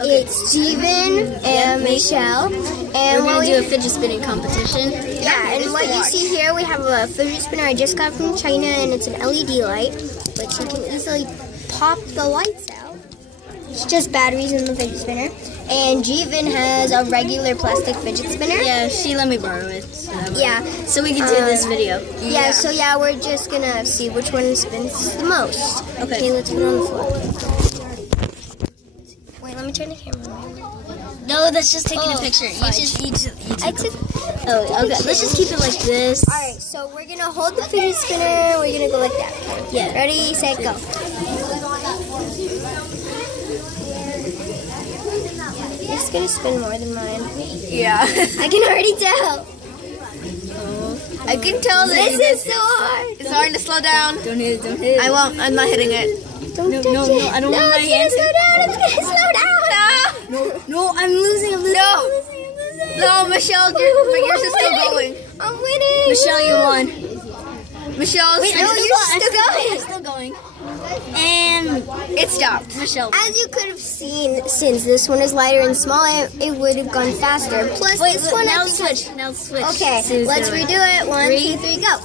It's Jeevan and Michelle, and we're gonna do a fidget spinning competition. Yeah, and what you see here, we have a fidget spinner I just got from China, and it's an LED light, but you can easily pop the lights out. It's just batteries in the fidget spinner. And Jeevan has a regular plastic fidget spinner. Yeah, she let me borrow it. So we can do this video. Yeah, so we're just gonna see which one spins the most. Okay, let's put it on the floor. Wait, let me turn the camera around. No, that's just taking a picture. You took. Oh, okay. Let's just keep it like this. Alright, so we're gonna hold the fidget spinner. We're gonna go like that. Yeah. Ready, set, go. It's gonna spin more than mine. Yeah. I can already tell. I can tell that this is so hard. It's hard to slow down. Don't hit it, don't hit it. I won't. I'm not hitting it. Don't touch it. I don't want my hands. Slow down. It's gonna slow down. No, I'm losing. No, Michelle, yours is still going. I'm winning. Michelle, you won. Michelle, you're still going. And it stopped. Michelle. As you could have seen, since this one is lighter and smaller, it would have gone faster. Plus, this one. Now switch. Now switch. Okay, let's redo it. 1, 2, 3, go.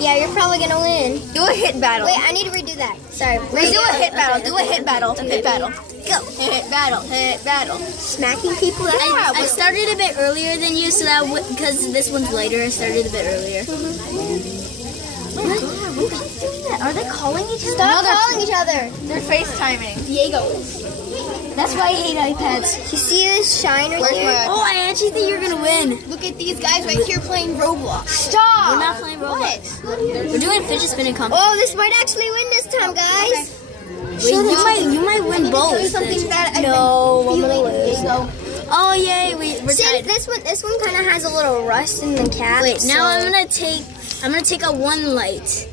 Yeah, you're probably gonna win. Do a hit battle. Wait, I need to redo that. Sorry. Do a hit battle. Do a hit battle. Okay. Hit battle. Go. Hit battle. Hit battle. Smacking people. I started a bit earlier than you, so that because this one's lighter, I started a bit earlier. Are they calling each other? Stop calling each other. They're FaceTiming. Diego. That's why I hate iPads. You see this shine right there? Oh, I actually think you're gonna win. Look at these guys right here playing Roblox. Stop! We're not playing Roblox. We're doing fidget spinning competition. Oh, this might actually win this time, guys. Wait, you might win both. Something that no, I'm gonna lose. Oh yay, we're tied. This one kind of has a little rust in the cap. Wait, now I'm gonna take out one light,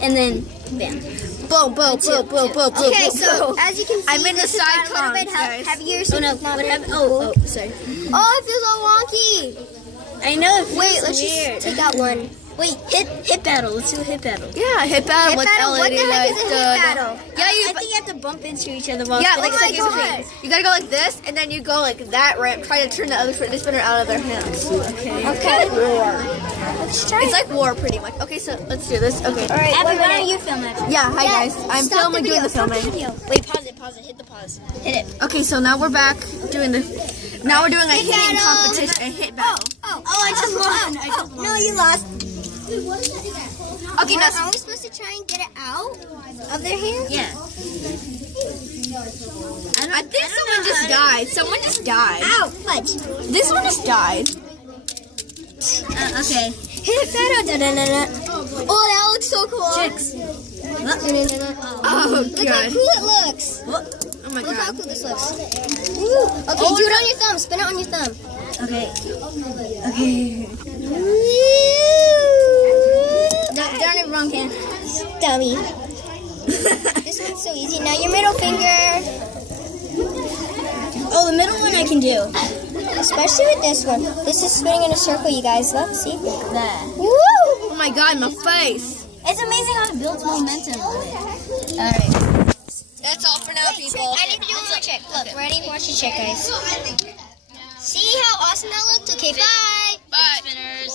and then bam. Boom, boom, boom, boom, boom, boom. Okay, so as you can see, I'm in the side cons, guys. Heavier. Oh no, what happened? Oh, sorry. Oh, it feels all wonky. I know. Wait, let's just take out one. Wait, hit battle. Let's do a hit battle. Yeah, hit battle with LED What the heck is a hit battle? Yeah, I think you have to bump into each other. While like you gotta go like this, and then you go like that ramp. Try to turn the other fidget spinner out of their hands. Okay. War. Let's try. It's like war, pretty much. Okay, so let's do this. Okay. All right. Abby, why don't you film it? Yeah. Hi guys. I'm filming, doing the filming. Wait, pause it. Hit the pause. Hit it. Okay, so now we're back doing the. Now we're doing a hitting competition, a hit battle. Oh, I just won. No, you lost. Okay, now are we supposed to try and get it out of their hands? Yeah. I think someone just died. Someone just died. Ow, fudge. This one just died. Okay. Hit that out. Oh, that looks so cool. Chicks. Oh, look how cool it looks. Oh my god. Look how cool this looks. Woo. Okay, do it on your thumb. Spin it on your thumb. Okay. Okay. Darn it, wrong hand. Dummy. This one's so easy. Now your middle finger. Oh, the middle one I can do. Especially with this one. This is spinning in a circle, you guys. Look, see? That. Woo! Oh my god, my face. It's amazing how it builds momentum on it. Alright. That's all for now, people. I need to do one more trick. Look, ready? Watch the trick, guys. See how awesome that looked? Okay, bye. Bye.